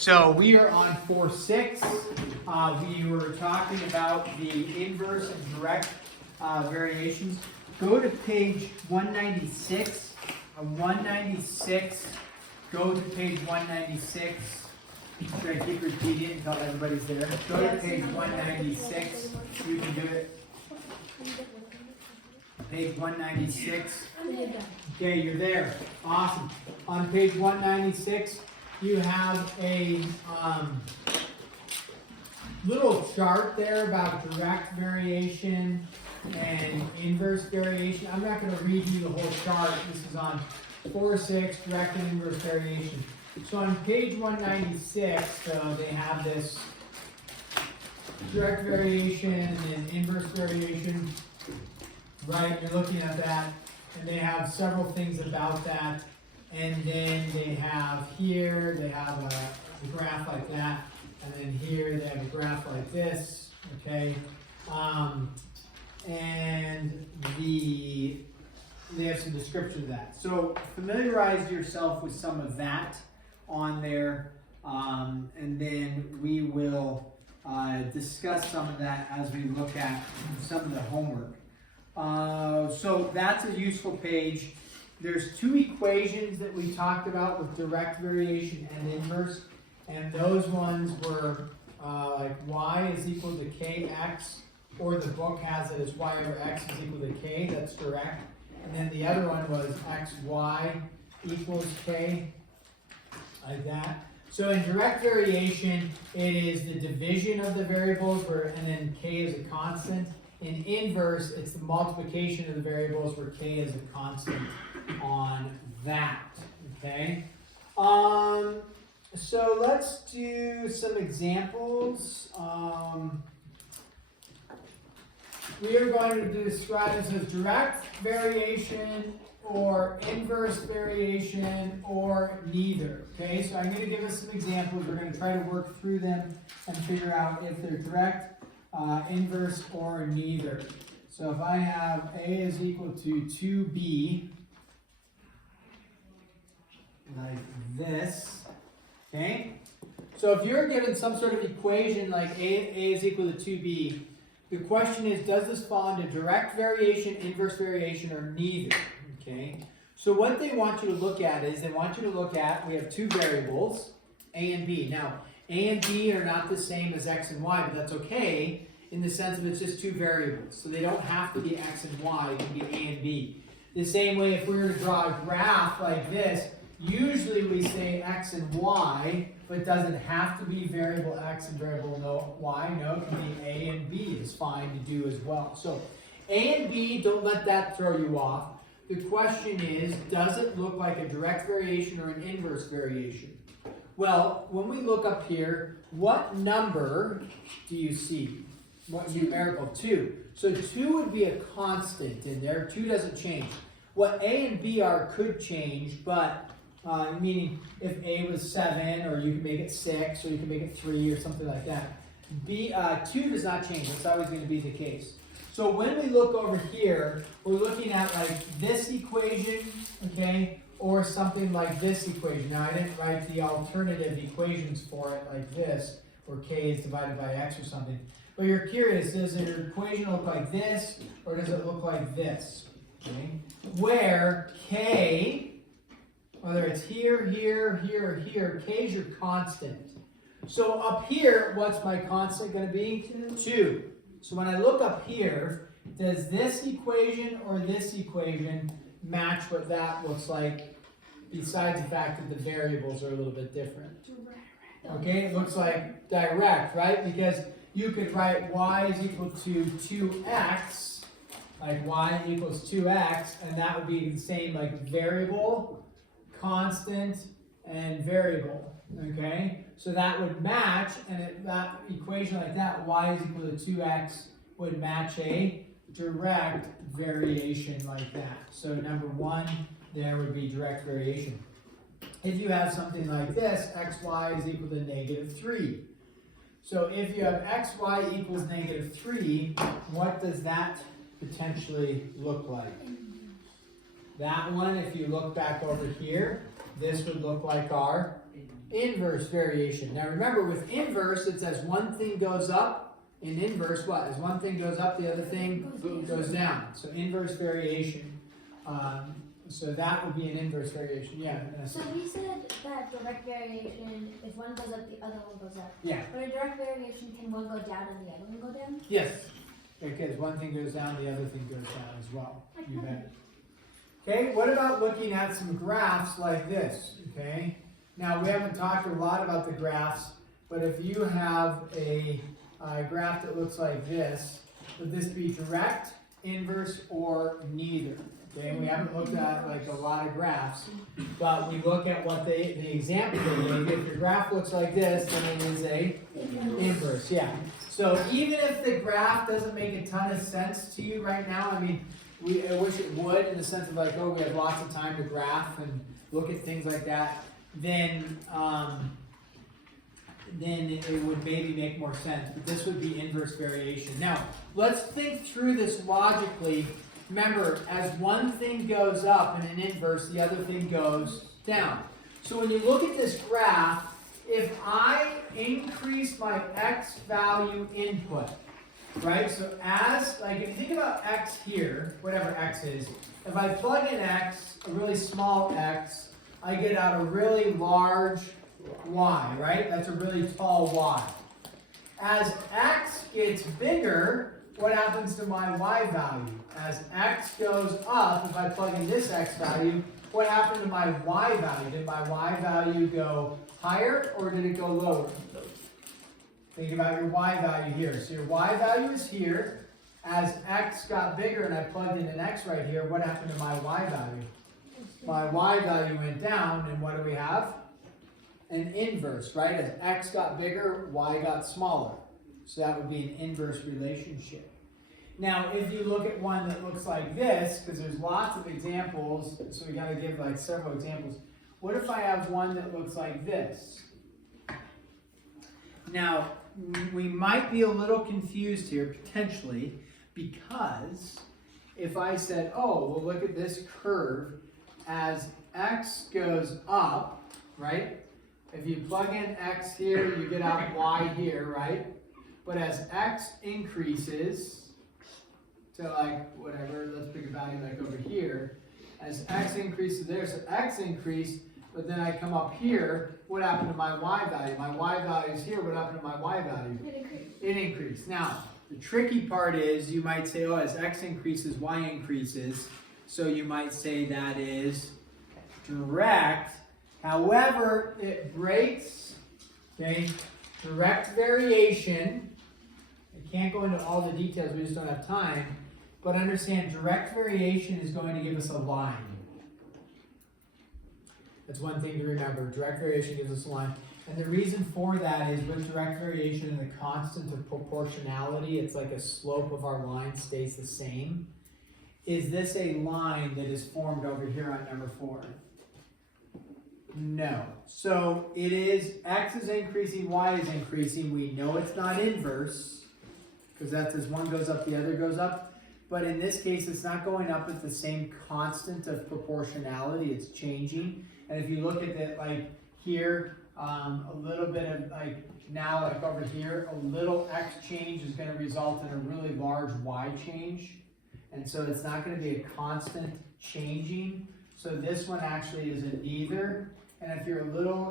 So we are on 4.6. We were talking about the inverse and direct variations. Go to page 196. 196. Go to page 196. Should I keep repeating it until everybody's there? Go to page 196. You can do it. Page 196. Okay, you're there. Awesome. On page 196, you have a little chart there about direct variation and inverse variation. I'm not going to read you the whole chart. This is on 4.6, direct and inverse variation. So on page 196, they have this direct variation and inverse variation. Right, you're looking at that, and they have several things about that. And then they have here, they have a graph like that, and then here they have a graph like this, okay? And they have some description of that. So familiarize yourself with some of that on there, and then we will discuss some of that as we look at some of the homework. So that's a useful page. There's two equations that we talked about with direct variation and inverse, and those ones were like y is equal to kx, or the book has it as y over x is equal to k, that's direct. And then the other one was xy equals k, like that. So in direct variation, it is the division of the variables, and then k is a constant. In inverse, it's the multiplication of the variables where k is a constant on that, okay? So let's do some examples. We are going to describe this as direct variation or inverse variation or neither, okay? So I'm going to give us some examples. We're going to try to work through them and figure out if they're direct, inverse, or neither. So if I have a is equal to 2b, like this, okay? So if you're given some sort of equation like a is equal to 2b, the question is, does this fall into direct variation, inverse variation, or neither, okay? So what they want you to look at is, they want you to look at, we have two variables, a and b. Now, a and b are not the same as x and y, but that's okay in the sense of it's just two variables. So they don't have to be x and y, it can be a and b. The same way if we were to draw a graph like this, usually we say x and y, but it doesn't have to be variable x and variable y. No, it can be a and b is fine to do as well. So a and b, don't let that throw you off. The question is, does it look like a direct variation or an inverse variation? Well, when we look up here, what number do you see? What numerical? 2. So 2 would be a constant in there. 2 doesn't change. What a and b are could change, but meaning if a was 7, or you can make it 6, or you can make it 3, or something like that. 2 does not change. That's always going to be the case. So when we look over here, we're looking at like this equation, okay, or something like this equation. Now I didn't write the alternative equations for it like this, where k is divided by x or something. But you're curious, does your equation look like this, or does it look like this? Okay? Where k, whether it's here, here, here, or here, k is your constant. So up here, what's my constant going to be? 2. So when I look up here, does this equation or this equation match what that looks like, besides the fact that the variables are a little bit different? Okay, it looks like direct, right? Because you could write y is equal to 2x, like y equals 2x, and that would be the same like variable, constant, and variable, okay? So that would match, and that equation like that, y is equal to 2x, would match a direct variation like that. So number 1, there would be direct variation. If you have something like this, xy is equal to -3. So if you have xy equals -3, what does that potentially look like? That one, if you look back over here, this would look like our Inverse variation. Now remember, with inverse, it says one thing goes up. In inverse, what? As one thing goes up, the other thing goes down. So inverse variation. So that would be an inverse variation. Yeah. So we said that direct variation, if one goes up, the other one goes up. Yeah. But in direct variation, can one go down and the other one go down? Yes. Because one thing goes down, the other thing goes down as well. You bet. Okay, what about looking at some graphs like this? Okay. Now, we haven't talked a lot about the graphs, but if you have a graph that looks like this, would this be direct, inverse, or neither? Okay, we haven't looked at like a lot of graphs, but we look at what the example they gave. If your graph looks like this, then it is a inverse, yeah. So even if the graph doesn't make a ton of sense to you right now, I mean, I wish it would in the sense of like, oh, we have lots of time to graph and look at things like that, then it would maybe make more sense. But this would be inverse variation. Now, let's think through this logically. Remember, as one thing goes up in an inverse, the other thing goes down. So when you look at this graph, if I increase my x value input, right? So as, like, if you think about x here, whatever x is, if I plug in x, a really small x, I get out a really large y, right? That's a really tall y. As x gets bigger, what happens to my y value? As x goes up, if I plug in this x value, what happened to my y value? Did my y value go higher or did it go lower? Think about your y value here. So your y value is here. As x got bigger and I plugged in an x right here, what happened to my y value? My y value went down, and what do we have? An inverse, right? As x got bigger, y got smaller. So that would be an inverse relationship. Now, if you look at one that looks like this, because there's lots of examples, so we got to give like several examples. What if I have one that looks like this? Now, we might be a little confused here, potentially, because if I said, oh, well, look at this curve. As x goes up, right? If you plug in x here, you get out y here, right? But as x increases to like whatever, let's pick a value like over here. As x increases there, so x increased, but then I come up here, what happened to my y value? My y value is here, what happened to my y value? It increased. It increased. Now, the tricky part is you might say, oh, as x increases, y increases. So you might say that is direct. However, it breaks, okay, direct variation. I can't go into all the details, we just don't have time. But understand, direct variation is going to give us a line. That's one thing to remember. Direct variation gives us a line. And the reason for that is with direct variation and the constant of proportionality, it's like a slope of our line stays the same. Is this a line that is formed over here on number 4? No. So it is, x is increasing, y is increasing. We know it's not inverse, because that's as one goes up, the other goes up. But in this case, it's not going up at the same constant of proportionality. It's changing. And if you look at it like here, a little bit of like, now like over here, a little x change is going to result in a really large y change. And so it's not going to be a constant changing. So this one actually is a neither. And if you're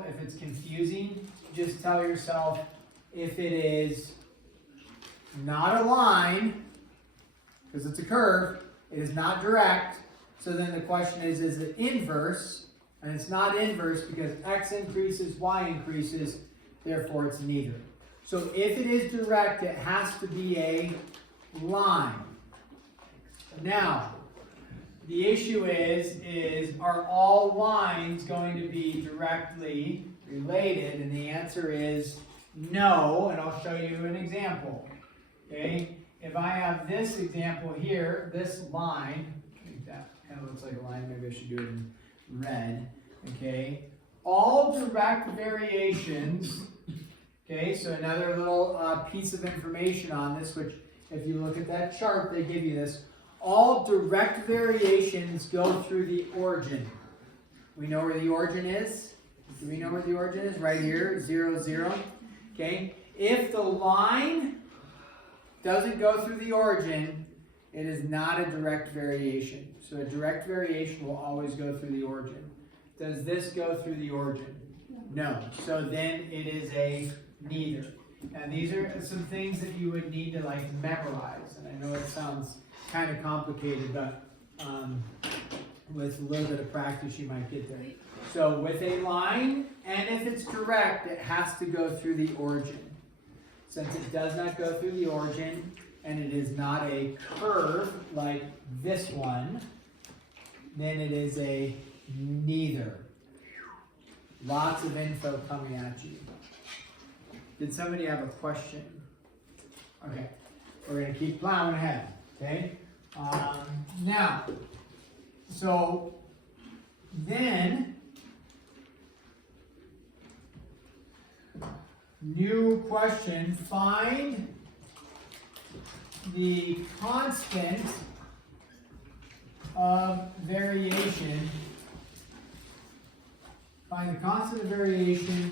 if it's confusing, just tell yourself if it is not a line, because it's a curve, it is not direct. So then the question is it inverse? And it's not inverse because x increases, y increases, therefore it's neither. So if it is direct, it has to be a line. Now, the issue is are all lines going to be directly related? And the answer is no, and I'll show you an example. Okay, if I have this example here, this line, I think that kind of looks like a line, maybe I should do it in red. Okay, all direct variations, okay, so another little piece of information on this, which if you look at that chart, they give you this. All direct variations go through the origin. We know where the origin is? Do we know where the origin is? Right here, 0, 0. Okay. If the line doesn't go through the origin, it is not a direct variation. So a direct variation will always go through the origin. Does this go through the origin? No. So then it is a neither. And these are some things that you would need to like memorize. And I know it sounds kind of complicated, but with a little bit of practice you might get there. So with a line, and if it's direct, it has to go through the origin. Since it does not go through the origin, and it is not a curve like this one, then it is a neither. Lots of info coming at you. Did somebody have a question? Okay, we're going to keep plowing ahead, okay? Now, so then, new question, find the constant of variation. Find the constant of variation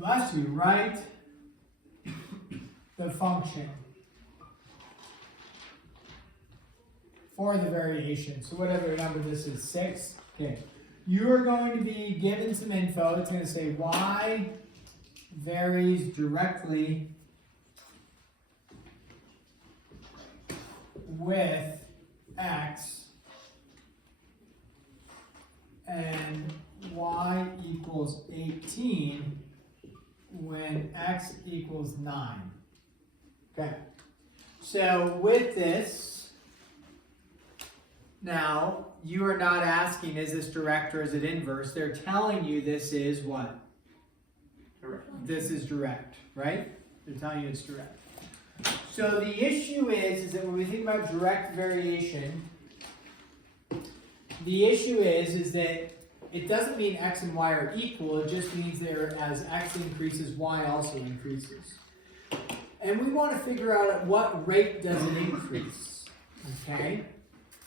bless you, write the function for the variation. So whatever number this is, 6. Okay. You are going to be given some info. It's going to say y varies directly with x and y equals 18 when x equals 9. Okay. So with this, now you are not asking is this direct or is it inverse. They're telling you this is what? Direct. This is direct, right? They're telling you it's direct. So the issue is that when we think about direct variation, the issue is that it doesn't mean x and y are equal. It just means that as x increases, y also increases. And we want to figure out at what rate does it increase. Okay?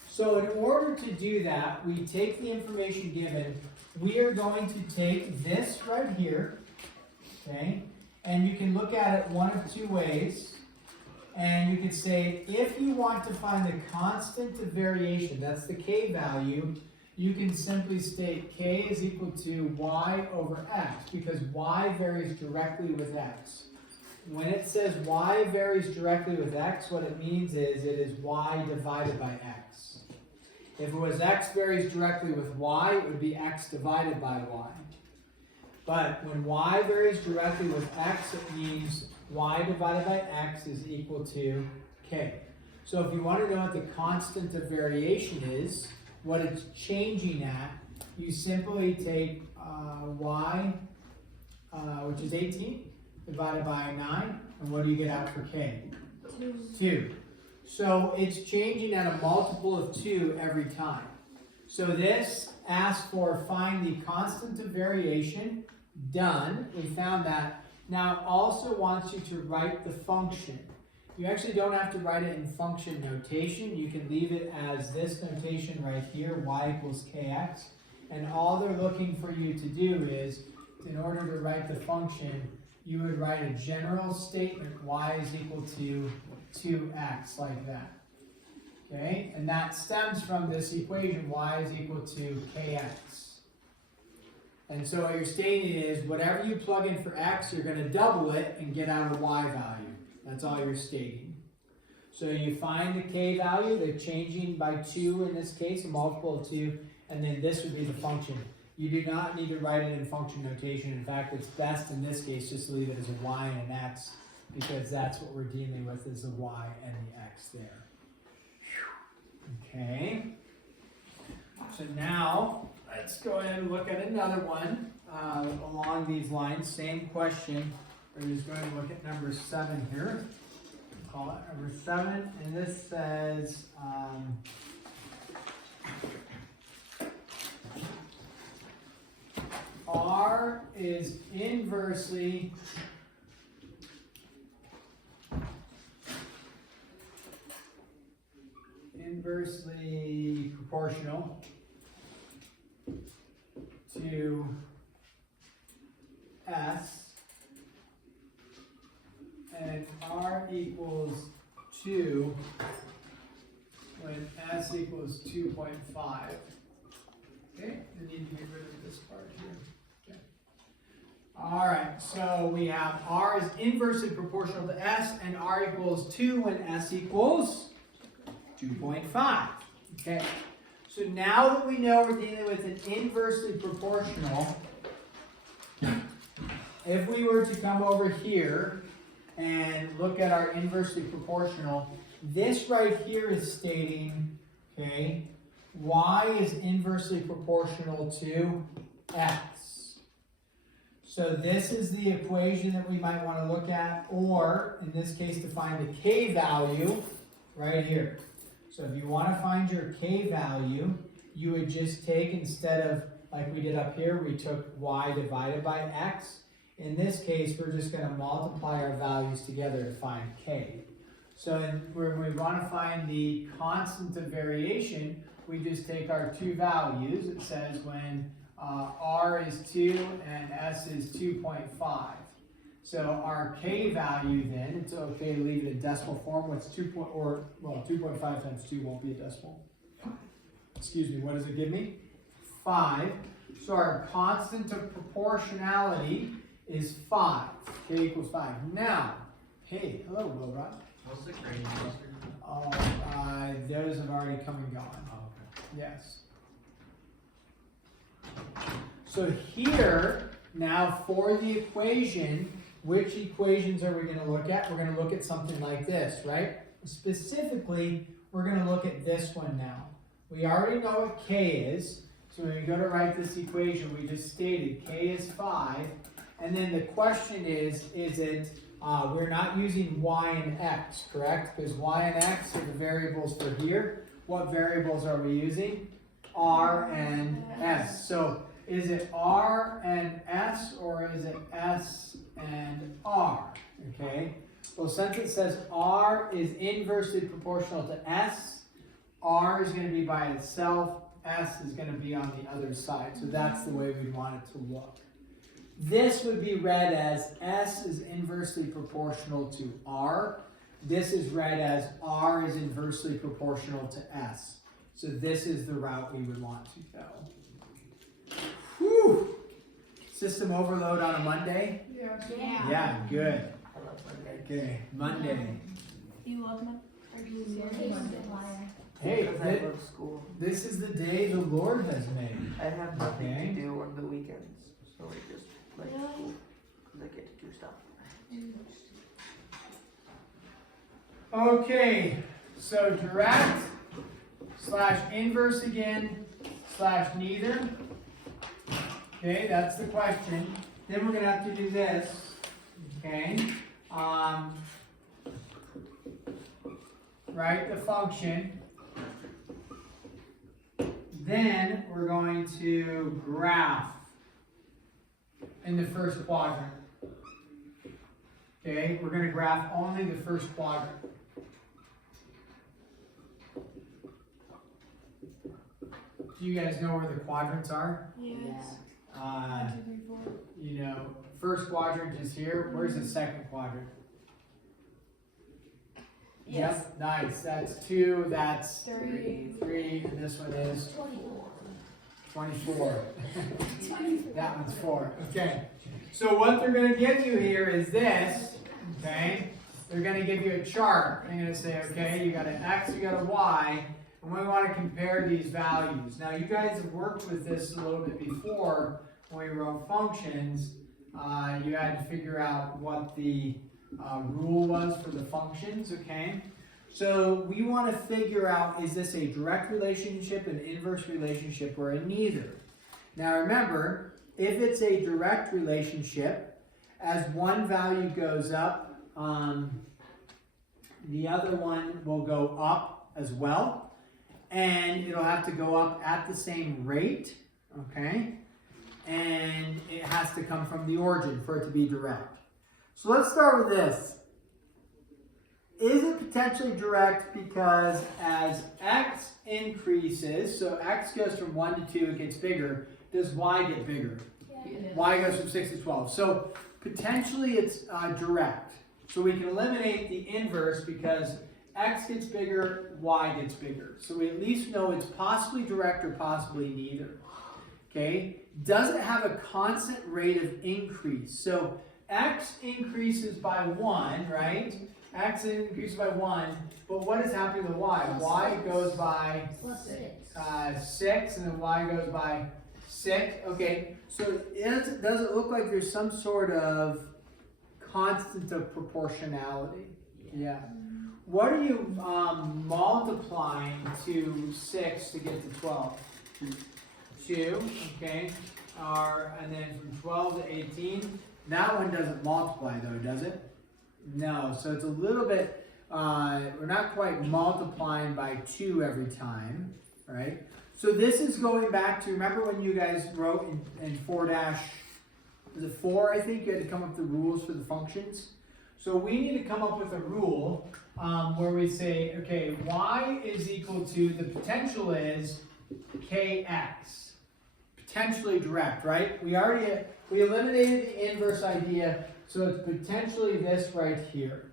So in order to do that, we take the information given. We are going to take this right here. Okay? And you can look at it one of two ways. And you can say, if you want to find the constant of variation, that's the k value, you can simply state k is equal to y over x, because y varies directly with x. When it says y varies directly with x, what it means is it is y divided by x. If it was x varies directly with y, it would be x divided by y. But when y varies directly with x, it means y divided by x is equal to k. So if you want to know what the constant of variation is, what it's changing at, you simply take y, which is 18, divided by 9, and what do you get out for k? 2. So it's changing at a multiple of 2 every time. So this asks for find the constant of variation. Done. We found that. Now it also wants you to write the function. You actually don't have to write it in function notation. You can leave it as this notation right here, y equals kx. And all they're looking for you to do is, in order to write the function, you would write a general statement, y is equal to 2x, like that. Okay? And that stems from this equation, y is equal to kx. And so what you're stating is, whatever you plug in for x, you're going to double it and get out a y value. That's all you're stating. So you find the k value, they're changing by 2 in this case, a multiple of 2, and then this would be the function. You do not need to write it in function notation. In fact, it's best in this case just to leave it as a y and an x, because that's what we're dealing with, is the y and the x there. Okay. So now, let's go ahead and look at another one along these lines. Same question. We're just going to look at number 7 here. Call it number 7, and this says R is inversely proportional to S, and R equals 2 when S equals 2.5. Okay, I need to get rid of this part here. Okay. All right, so we have R is inversely proportional to S, and R equals 2 when S equals 2.5. Okay, so now that we know we're dealing with an inversely proportional, if we were to come over here and look at our inversely proportional, this right here is stating, okay, y is inversely proportional to x. So this is the equation that we might want to look at, or in this case to find the k value right here. So if you want to find your k value, you would just take, instead of like we did up here, we took y divided by x. In this case, we're just going to multiply our values together to find k. So when we want to find the constant of variation, we just take our two values. It says when r is 2 and s is 2.5. So our k value then, it's okay to leave it in decimal form. What's 2.5 times 2 won't be a decimal. Excuse me, what does it give me? 5. So our constant of proportionality is 5. K equals 5. Now, hey, hello, Wilrod. What's the gradient cluster? Oh, those have already come and gone. Oh, okay. Yes. So here, now for the equation, which equations are we going to look at? We're going to look at something like this, right? Specifically, we're going to look at this one now. We already know what k is, so when we go to write this equation, we just stated k is 5, and then the question is it, we're not using y and x, correct? Because y and x are the variables for here. What variables are we using? R and s. So is it R and s, or is it s and r? Okay. Well, since it says r is inversely proportional to s, r is going to be by itself, s is going to be on the other side. So that's the way we want it to look. This would be read as s is inversely proportional to r. This is read as r is inversely proportional to s. So this is the route we would want to go. Whew! System overload on a Monday? Yeah. Yeah, good. I love Monday. Okay, Monday. You love my. Or do you liar? Hey, Because I love school. this is the day the Lord has made. I have nothing Okay. to do on the weekends, so I just like school because I get to do stuff. Okay, so direct / inverse again / neither. Okay, that's the question. Then we're going to have to do this. Okay. Write the function. Then we're going to graph in the first quadrant. Okay, we're going to graph only the first quadrant. Do you guys know where the quadrants are? Yes. You know, first quadrant is here. Where's the second quadrant? Yes. Yep, nice. That's 2, that's 3. 3, and this one is 24. 24. 24. That one's 4. Okay. So what they're going to give you here is this. Okay. They're going to give you a chart. They're going to say, okay, you got an X, you got a Y, and we want to compare these values. Now, you guys have worked with this a little bit before when we wrote functions. You had to figure out what the rule was for the functions, okay? So we want to figure out, is this a direct relationship, an inverse relationship, or a neither? Now remember, if it's a direct relationship, as one value goes up, the other one will go up as well, and it'll have to go up at the same rate, okay? And it has to come from the origin for it to be direct. So let's start with this. Is it potentially direct because as x increases, so x goes from 1 to 2, it gets bigger, does y get bigger? Y goes from 6 to 12. So potentially it's direct. So we can eliminate the inverse because x gets bigger, y gets bigger. So we at least know it's possibly direct or possibly neither. Okay? Does it have a constant rate of increase? So x increases by 1, right? X increases by 1, but what is happening with y? Y goes by 6, and then y goes by 6. Okay, so does it look like there's some sort of constant of proportionality? Yeah. What are you multiplying to 6 to get to 12? 2, okay. And then from 12 to 18, that one doesn't multiply though, does it? No, so it's a little bit, we're not quite multiplying by 2 every time, right? So this is going back to, remember when you guys wrote in 4 dash, was it 4 I think? You had to come up with the rules for the functions. So we need to come up with a rule where we say, okay, y is equal to, the potential is kx. Potentially direct, right? We eliminated the inverse idea, so it's potentially this right here.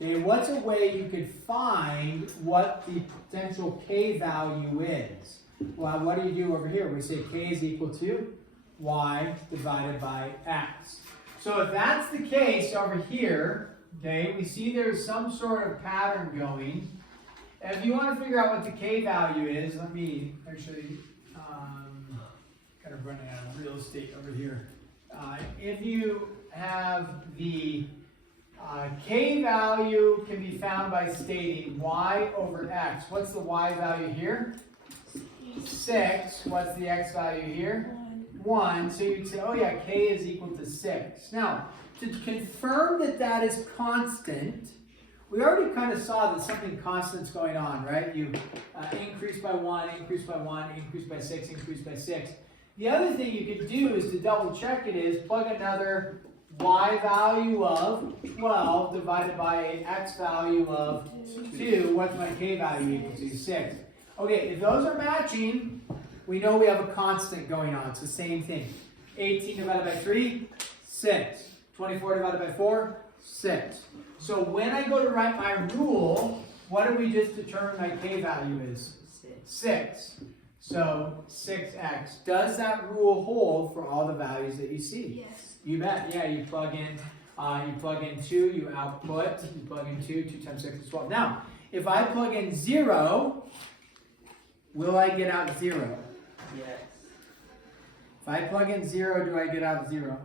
Okay, what's a way you could find what the potential k value is? Well, what do you do over here? We say k is equal to y divided by x. So if that's the case over here, okay, we see there's some sort of pattern going. If you want to figure out what the k value is, let me actually kind of running out of real estate over here. If you have the k value can be found by stating y over x. What's the y value here? 6. What's the x value here? 1. So you'd say, oh yeah, k is equal to 6. Now, to confirm that that is constant, we already kind of saw that something constant's going on, right? You increase by 1, increase by 1, increase by 6, increase by 6. The other thing you could do is to double check it is plug another y value of 12 divided by an x value of 2. What's my k value equal to? 6. Okay, if those are matching, we know we have a constant going on. It's the same thing. 18 divided by 3, 6. 24 divided by 4, 6. So when I go to write my rule, what did we just determine my k value is? 6. So 6x. Does that rule hold for all the values that you see? Yes. You bet. Yeah, you plug in 2, you output, you plug in 2, 2 times 6 is 12. Now, if I plug in 0, will I get out 0? Yes. If I plug in 0, do I get out 0?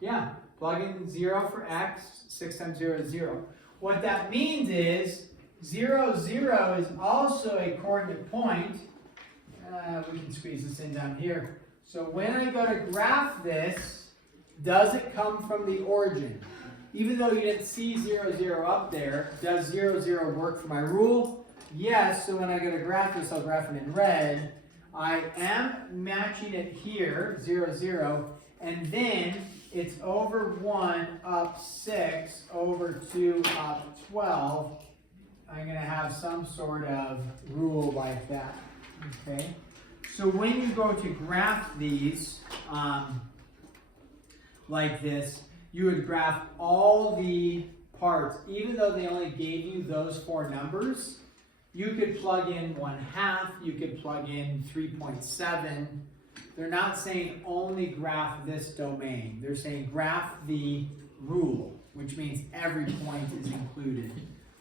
Yeah. Plug in 0 for x, 6 times 0 is 0. What that means is 0, 0 is also a coordinate point. We can squeeze this in down here. So when I go to graph this, does it come from the origin? Even though you didn't see 0, 0 up there, does 0, 0 work for my rule? Yes, so when I go to graph this, I'll graph it in red. I am matching it here, 0, 0, and then it's over 1 up 6, over 2 up 12. I'm going to have some sort of rule like that. Okay? So when you go to graph these like this, you would graph all the parts. Even though they only gave you those 4 numbers, you could plug in 1/2, you could plug in 3.7. They're not saying only graph this domain. They're saying graph the rule, which means every point is included.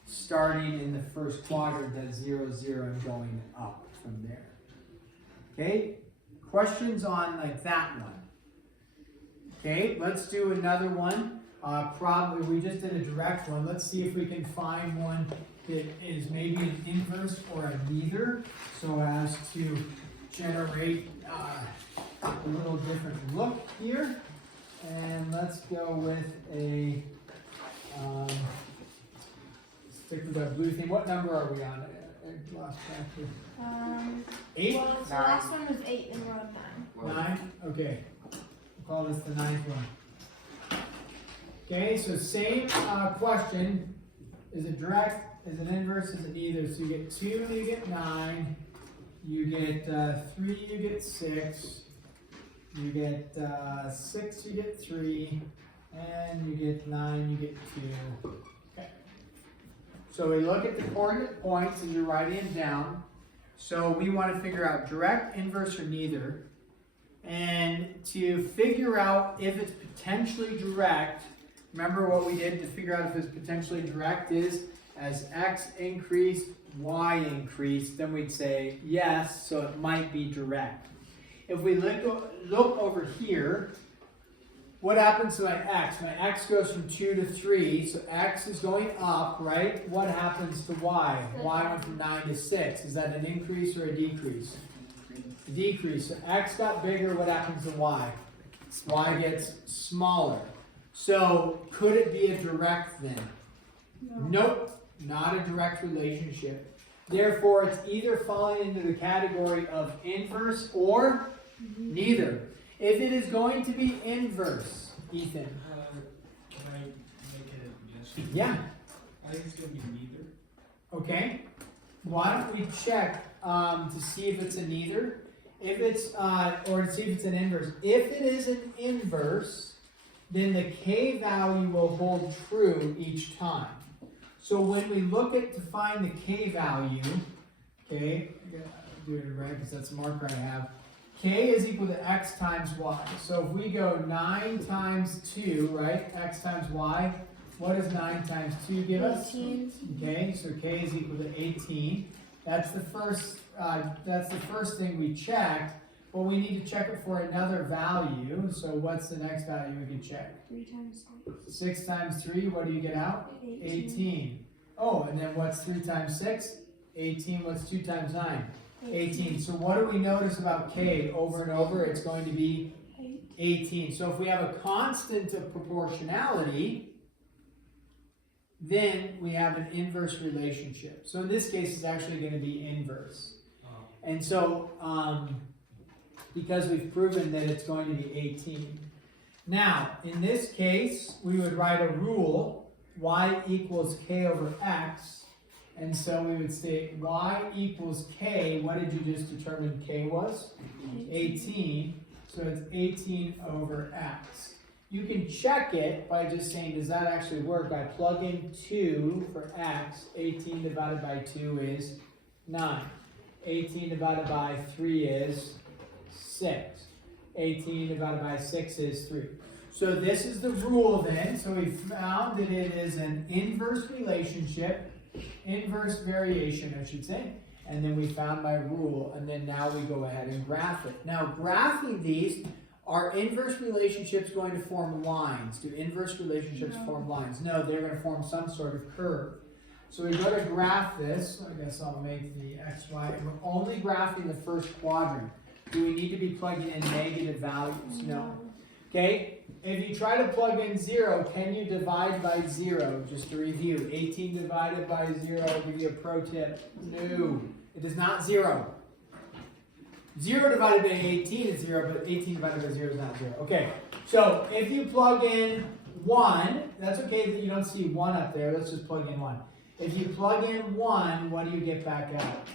Starting in the first quadrant, that's 0, 0, and going up from there. Okay? Questions on like that one? Okay, let's do another one. Probably we just did a direct one. Let's see if we can find one that is maybe an inverse or a neither, so as to generate a little different look here. And let's go with a stick with that blue thing. What number are we on? I lost track here. 8? Well, the last one was 8 and we're on 9. 9? Okay. We'll call this the 9th one. Okay, so same question. Is it direct? is an inverse, is an either. So you get 2, you get 9. You get 3, you get 6. You get 6, you get 3. And you get 9, you get 2. Okay. So we look at the coordinate points as you're writing them down. So we want to figure out direct, inverse, or neither. And to figure out if it's potentially direct, remember what we did to figure out if it's potentially direct is as x increased, y increased, then we'd say yes, so it might be direct. If we look over here, what happens to my x? My x goes from 2 to 3, so x is going up, right? What happens to y? Y went from 9 to 6. Is that an increase or a decrease? A decrease. So x got bigger, what happens to y? Y gets smaller. So could it be a direct then? Nope, not a direct relationship. Therefore, it's either falling into the category of inverse or neither. If it is going to be inverse, Ethan. Can I make it a yes? Yeah. I think it's going to be neither. Okay. Why don't we check to see if it's a neither? If it's, or to see if it's an inverse. If it is an inverse, then the k value will hold true each time. So when we look at to find the k value, okay, I gotta do it right because that's the marker I have. K is equal to x times y. So if we go 9 times 2, right, x times y, what does 9 times 2 give us? 18. Okay, so k is equal to 18. That's the first thing we checked. Well, we need to check it for another value. So what's the next value we can check? 3 times 6. 6 times 3, what do you get out? 18. Oh, and then what's 3 times 6? 18. What's 2 times 9? 18. So what do we notice about k over and over? It's going to be 18. So if we have a constant of proportionality, then we have an inverse relationship. So in this case, it's actually going to be inverse. And so, because we've proven that it's going to be 18. Now, in this case, we would write a rule, y equals k over x. And so we would say y equals k. What did you just determine k was? 18. So it's 18 over x. You can check it by just saying, does that actually work? I plug in 2 for x. 18 divided by 2 is 9. 18 divided by 3 is 6. 18 divided by 6 is 3. So this is the rule then. So we found that it is an inverse relationship. Inverse variation, I should say, and then we found my rule, and then now we go ahead and graph it. Now, graphing these, are inverse relationships going to form lines? Do inverse relationships form lines? No, they're going to form some sort of curve. So we go to graph this. I guess I'll make the x, y, and we're only graphing the first quadrant. Do we need to be plugging in negative values? No. Okay, if you try to plug in 0, can you divide by 0? Just to review, 18 divided by 0, I'll give you a pro tip. No, it is not 0. 0 divided by 18 is 0, but 18 divided by 0 is not 0. Okay, so if you plug in 1, that's okay that you don't see 1 up there. Let's just plug in 1. If you plug in 1, what do you get back out?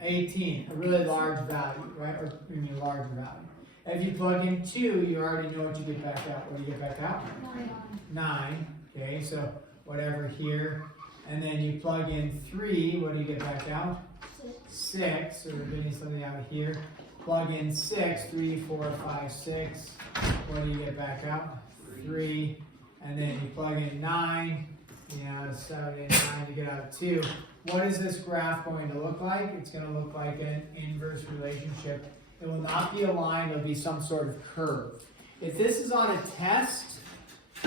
18, a really large value, right? Or I mean, larger value. If you plug in 2, you already know what you get back out. What do you get back out? 9. Okay, so whatever here. And then you plug in 3, what do you get back out? 6. So we're getting something out here. Plug in 6, 3, 4, 5, 6. What do you get back out? 3. And then you plug in 9. Yeah, 7, 8, 9 to get out 2. What is this graph going to look like? It's going to look like an inverse relationship. It will not be a line, it will be some sort of curve. If this is on a test,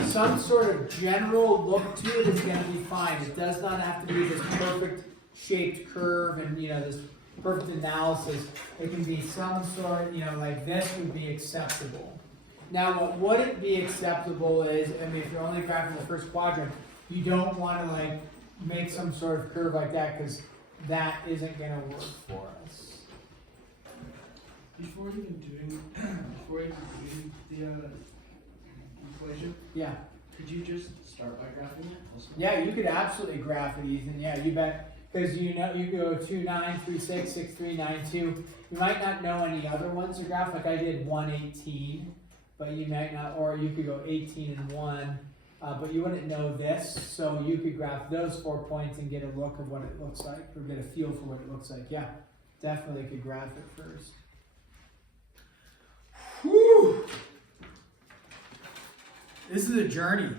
some sort of general look to it is going to be fine. It does not have to be this perfect shaped curve and, this perfect analysis. It can be some sort, like this would be acceptable. Now, what wouldn't be acceptable is, if you're only graphing the first quadrant, you don't want to, make some sort of curve like that because that isn't going to work for us. Before even doing the equation, Yeah. Could you just start by graphing it also? Yeah, you could absolutely graph it, Ethan. Yeah, you bet. Because you know you could go 2, 9, 3, 6, 6, 3, 9, 2. You might not know any other ones to graph. Like I did 1, 18, but you might not. Or you could go 18 and 1, but you wouldn't know this. So you could graph those 4 points and get a look of what it looks like, or get a feel for what it looks like. Yeah, definitely could graph it first. Whew. This is a journey.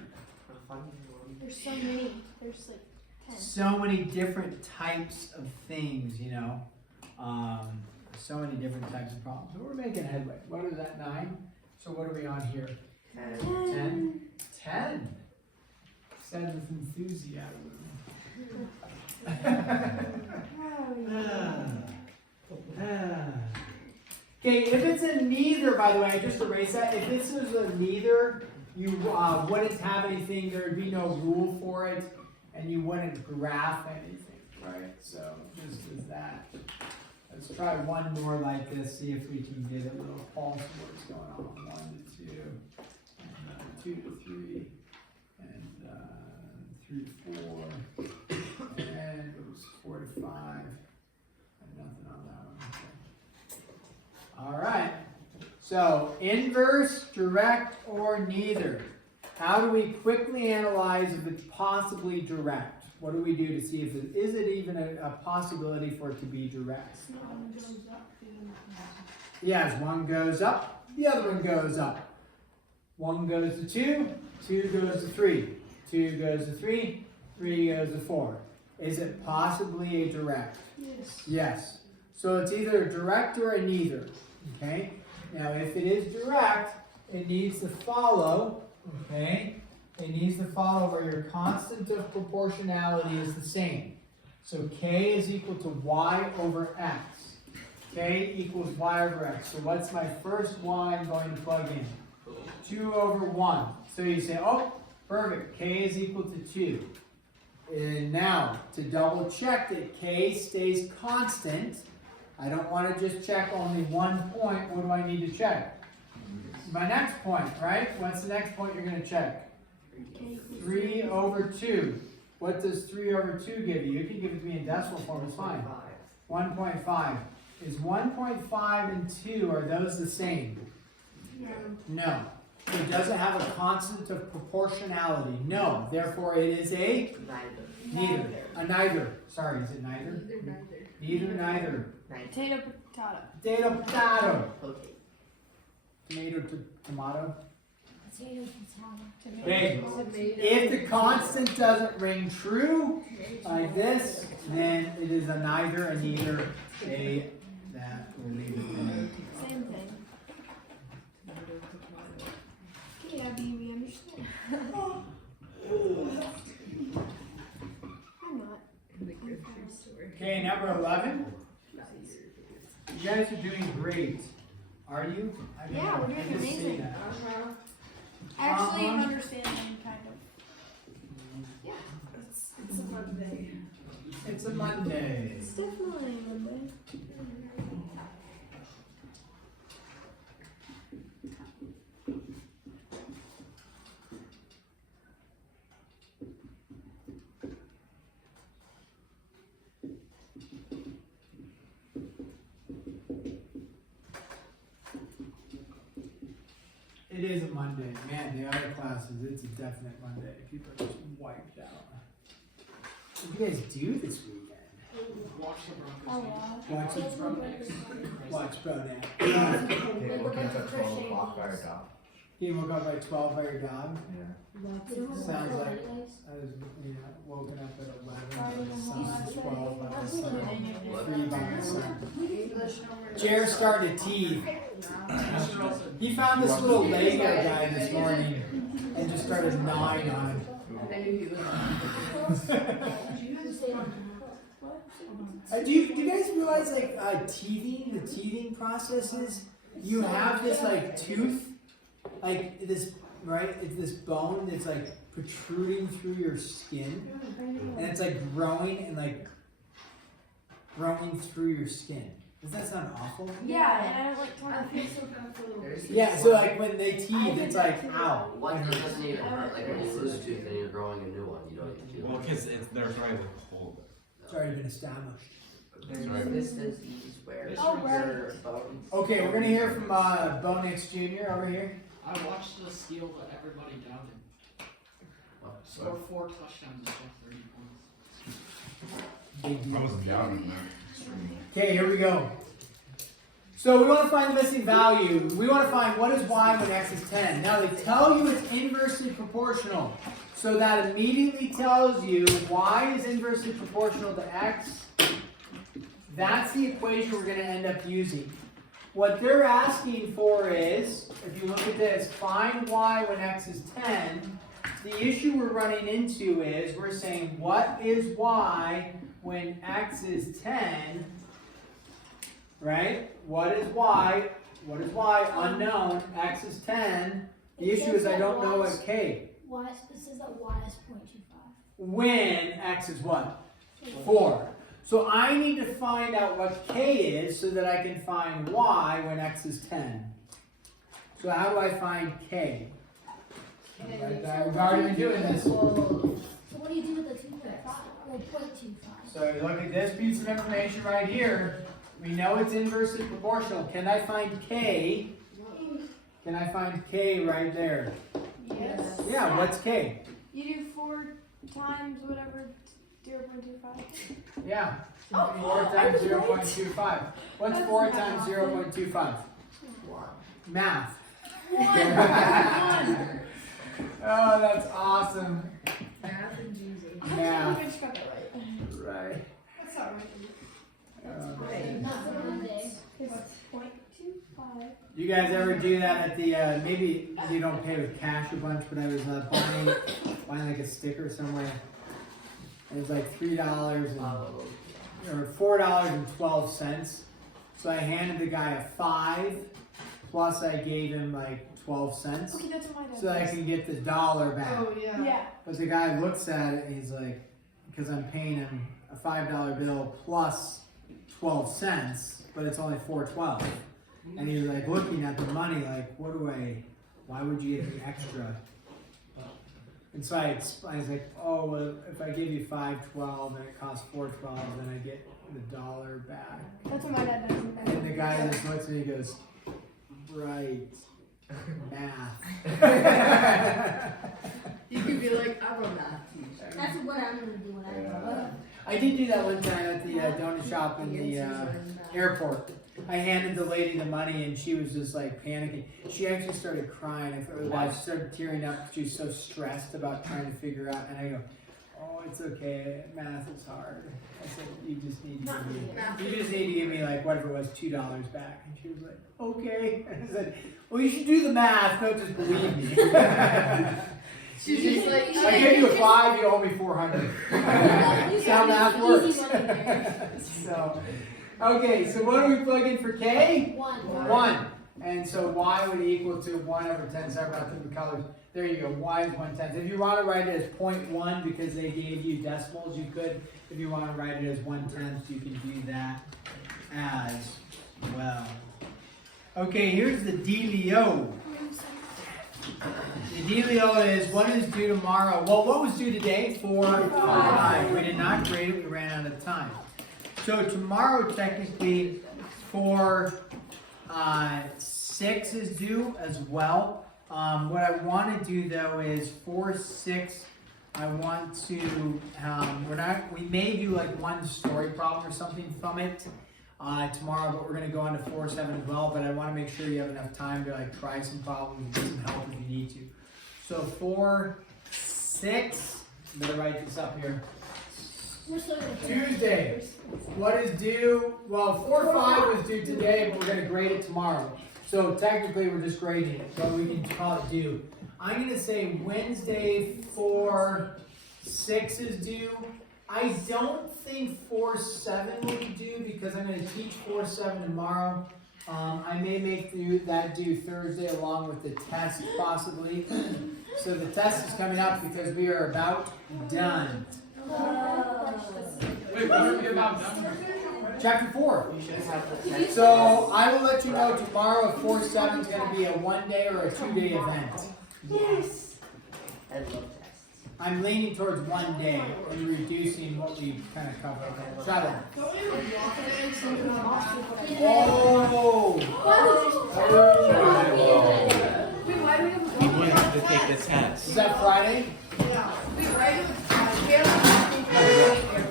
There's so many. There's like 10. So many different types of things, you know. So many different types of problems. But we're making headway. What is that, 9? So what are we on here? 10? 10? Said with enthusiasm. Okay, if it's a neither, by the way, just erase that. If this is a neither, you wouldn't have anything. There would be no rule for it, and you wouldn't graph anything, right? So just as that. Let's try one more like this. See if we can get a little pulse of what's going on. 1 to 2, and 2 to 3, and 3 to 4, and it was 4 to 5. And nothing on that one. Okay. All right. So inverse, direct, or neither. How do we quickly analyze if it's possibly direct? What do we do to see if it is it even a possibility for it to be direct? Yes, one goes up, the other one goes up. 1 goes to 2, 2 goes to 3, 2 goes to 3, 3 goes to 4. Is it possibly a direct? Yes. Yes. So it's either a direct or a neither. Okay? Now if it is direct, it needs to follow, okay? It needs to follow where your constant of proportionality is the same. So k is equal to y over x. K equals y over x. So what's my first y I'm going to plug in? 2 over 1. So you say, oh, perfect. K is equal to 2. And now, to double check that k stays constant, I don't want to just check only one point. What do I need to check? My next point, right? What's the next point you're going to check? 3 over 2. What does 3 over 2 give you? You can give it to me in decimal form, it's fine. 1.5. Is 1.5 and 2, are those the same? No. It doesn't have a constant of proportionality. No. Therefore, it is a neither. A neither. Sorry, is it neither? Neither, neither. Potato, potato. Potato, potato. Tomato, tomato. Potato, potato. Okay. If the constant doesn't ring true, like this, then it is a neither, a neither, a that. We'll leave it there. Same thing. Okay, Abby, we understand. I'm not. Okay, number 11. You guys are doing great. Are you? I mean, Yeah, we're I doing just see amazing. that. Actually, I'm understanding, kind of. Yeah. It's a Monday. It's a Monday. It's definitely a Monday. It is a Monday. Man, the other classes, it's a definite Monday. People are just wiped out. What do you guys do this weekend? Watch the Broncos Oh, game. wow. Watch it from Watch Bonet. Okay, woken up at 12 o'clock by our dog. You woke up by 12 by your dog? Yeah. Sounds like I was woken up at 11 by the sun, 12 by the sun, 3 by the sun. Jared's starting to teeth. He found this little Lego guy this morning and just started gnawing on him. Do you guys realize like teething, the teething process is you have this like tooth, like this, right? It's this bone that's like protruding through your skin, and it's like growing and like growing through your skin. Does that sound awful? Yeah, and I don't like I talking. feel so bad for little kids. Yeah, so like when they teeth, it's like, ow. What it doesn't even hurt, like when you lose a tooth and you're growing a new one, you don't even feel Well, it. because they're trying to hold it. It's already been established. There's Right. this disease where Oh, right. your bones. Okay, we're gonna hear from Bonix Jr. over here. I watched the steal, but everybody doubted. Score 4 touchdowns and score 30 points. Big I deal. wasn't doubting that. Okay, here we go. So we want to find the missing value. We want to find what is y when x is 10. Now they tell you it's inversely proportional. So that immediately tells you y is inversely proportional to x. That's the equation we're going to end up using. What they're asking for is, if you look at this, find y when x is 10. The issue we're running into is we're saying what is y when x is 10, right? What is y? What is y? Unknown. X is 10. The issue is I don't know what k. Y, it says that y is 0.25. When x is what? 4. So I need to find out what k is so that I can find y when x is 10. So how do I find k? I've already been doing this. So what do you do with the 2.5? Like 0.25? So you look at this piece of information right here. We know it's inversely proportional. Can I find k? Can I find k right there? Yes. Yeah, what's k? You do 4 times whatever, 0.25. Yeah. Oh, 4 I times was right. 0.25. What's That's 4 not times awesome. 0.25? Math. One. Oh, that's awesome. Math and Jesus. Math. I just got that right. Right. That's not right. Oh, Great. man. Not for Monday. It's 0.25. You guys ever do that at the, maybe you don't pay with cash a bunch, but I was buying like a sticker somewhere. It was like $3 and, or $4.12. So I handed the guy a 5, plus I gave him like 12 cents. Okay, that's what my dad So that I does. can get the dollar back. Oh, yeah. But the guy looks at it and he's like, because I'm paying him a $5 bill plus 12 cents, but it's only $4.12. And he was like looking at the money like, why would you give me extra? And so I was like, oh, well, if I give you $5.12 and it costs $4.12, then I get the dollar back. That's what my dad does. And the guy just looks at me and goes, right, math. You could be like, I'm a math teacher. That's what I'm gonna do when I grow up. I did do that one time at the donut shop in the airport. I handed the lady the money and she was just like panicking. She actually started crying. I started tearing up. She was so stressed about trying to figure out. And I go, oh, it's okay. Math is hard. I said, you just need to give me like whatever it was, $2 back. And she was like, okay. And I said, well, you should do the math. Don't just believe me. She's just like, I gave you a 5. You owe me 400. That's how math works. So. Okay, so what are we plugging for k? 1. 1. And so y would equal to 1 over 10. Sorry about the colors. There you go. Y is 1/10. If you want to write it as 0.1 because they gave you decimals, you could. If you want to write it as 1/10, you can do that as well. Okay, here's the dealio. The dealio is what is due tomorrow. Well, what was due today? 4, 5. We did not grade it. We ran out of time. So tomorrow, technically, 6 is due as well. What I want to do though is 4, 6. I want to. We may do like one story problem or something from it tomorrow, but we're going to go on to 4, 7 as well. But I want to make sure you have enough time to like try some problems and get some help if you need to. So 4, 6. Better write this up here. Tuesday. What is due? Well, 4, 5 was due today, but we're going to grade it tomorrow. So technically, we're just grading it, but we can call it due. I'm going to say Wednesday 4, 6 is due. I don't think 4, 7 will be due because I'm going to teach 4, 7 tomorrow. I may make that due Thursday along with the test possibly. So the test is coming up because we are about done. Wait, what are we about done with? Chapter 4. You should have the text. So I will let you know tomorrow if 4-7 is going to be a 1-day or a 2-day event. Yes. I love tests. I'm leaning towards 1 day and reducing what we kind of covered. Shut up. Oh! Wait, why do we have a You wouldn't have to take the test. Is that Friday?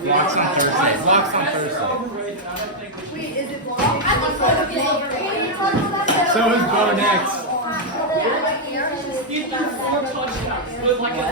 Blocks on Thursday. Blocks on Thursday. Wait, is it blocked? So is Bo next. He threw 4 touchdowns with like a